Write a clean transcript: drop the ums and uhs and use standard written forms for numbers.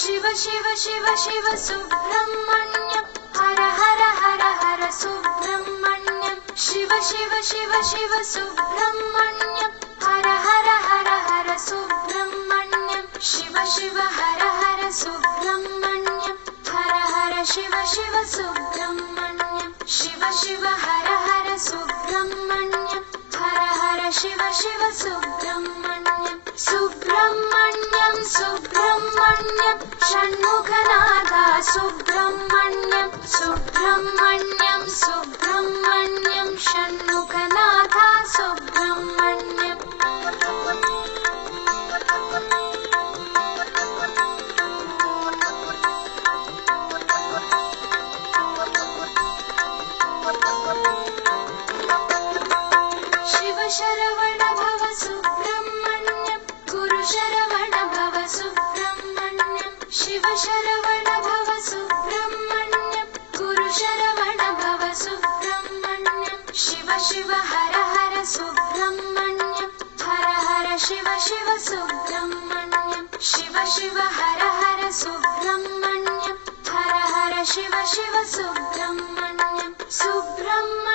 शिव शिव शिव सुब्रह्मण्यं हर हर हर हर सुब्रह्मण्यं शिव शिव शिव शिव सुब्रह्मण्यं हर हर हर हर सुब्रह्मण्यं शिव शिव हर हर सुब्रह्मण्यं हर हर शिव शिव सुब्रह्मण्यं शिव शिव हर हर सुब्रह्मण्यं हर हर शिव शिव सुब्रह्मण्यं सुब्रह्मण्यं सुब्रह्मण्यं षण्मुखनाथा सुब्रह्मण्यं सुब्रह्मण्यं सुब्रह्मण्यं षण्मुखनाथा सुब्रह्मण्यं शिव शरवण भव सुब्रह्मण्यं गुरु शरवण भव सुब्रह्मण्यं शिव शरवण भव सुब्रह्मण्यं गुरु शरवण भव सुब्रह्मण्यं शिव शिव हर हर सुब्रह्मण्यं हर हर शिव शिव सुब्रह्मण्यं शिव शिव हर हर सुब्रह्मण्यं हर हर शिव शिव सुब्रह्मण्यं सुब्रह्मण्यं